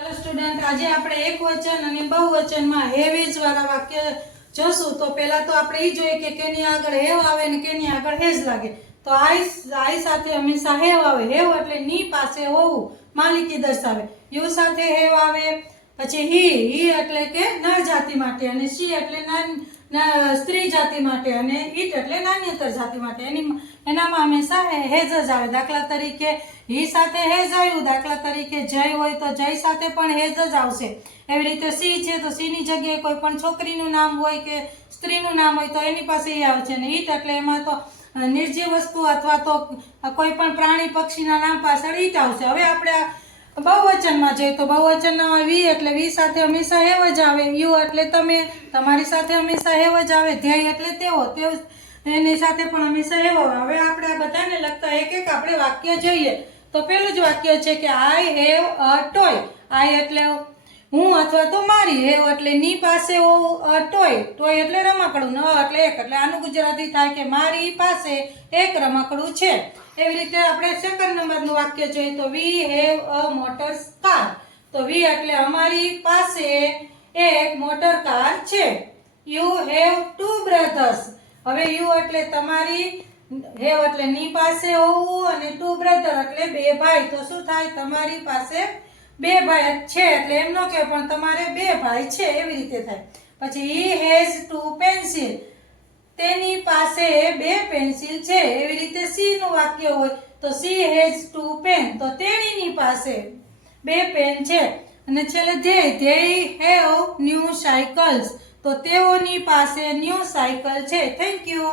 Hello student, આજે આપણે એકવચન અને બહુવચનમાં હેવ ઇઝ વાળા વાક્ય જોશું. તો પહેલા તો આપણે એ જોઈએ કે કેની આગળ હેવ આવે અને કેની આગળ હેઝ લાગે. તો આઈ સાથે હંમેશા હેવ આવે. હેવ એટલે ની પાસે હોવું, માલિકી દર્શાવે. યુ સાથે હેવ આવે. પછી હી એટલે કે નર જાતિ માટે, અને શી એટલે સ્ત્રી જાતિ માટે, અને ઈટ એટલે નાન્યતર જાતિ માટે. એનામાં હંમેશા હેઝ જ આવે. દાખલા તરીકે હી સાથે હેઝ આવ્યું. દાખલા તરીકે જય હોય તો જય સાથે પણ હેઝ જ આવશે. એવી રીતે સી છે તો સી ની જગ્યાએ કોઈ પણ છોકરીનું નામ હોય કે સ્ત્રીનું નામ હોય તો એની પાસે એ આવે છે. અને ઈટ એટલે એમાં તો નિર્જીવ વસ્તુ અથવા તો કોઈ પણ પ્રાણી પક્ષીના નામ પાછળ ઈટ આવશે. હવે આપણે બહુવચનમાં જોઈએ તો બહુવચનમાં વી એટલે વી સાથે હંમેશા હેવ જ આવે. યુ એટલે તમે, તમારી સાથે હંમેશા હેવ જ આવે. ધ્યેય એટલે તેઓ, એની સાથે પણ હંમેશા હેવ આવે. હવે આપણે આ બધાને લગતા એક એક આપણે વાક્ય જોઈએ. તો પેલું જ વાક્ય છે કે આઈ હેવ અ ટોય. આઈ એટલે હું અથવા તો મારી. હેવ એટલે ની પાસે ટોય. ટોય એટલે રમકડું. ન એટલે એક. એટલે આનું ગુજરાતી થાય કે મારી પાસે એક રમકડું છે. એવી રીતે આપણે સેકન્ડ નંબરનું વાક્ય જોઈએ તો we have a motor car. તો વી એટલે અમારી પાસે એક મોટર કાર છે. You have to brothers. હવે યુ એટલે તમારી, હેવ એટલે ની પાસે હોવું, અને ટુ બ્રધર એટલે બે ભાઈ. તો શું થાય? તમારી પાસે બે ભાઈ છે. એટલે એમ ન કે પણ તમારે બે ભાઈ છે, એવી રીતે થાય. પછી હી હેઝ ટુ પેન્સિલ. તેની પાસે બે પેન્સિલ છે. એવી રીતે સી નું વાક્ય હોય તો સી હેઝ ટુ પેન. તો તેણીની પાસે બે પેન છે. અને છેલ્લે ધ્યેય હેવ ન્યૂ સાયકલ્સ. તો તેઓની પાસે ન્યૂ સાયકલ છે. Thank you.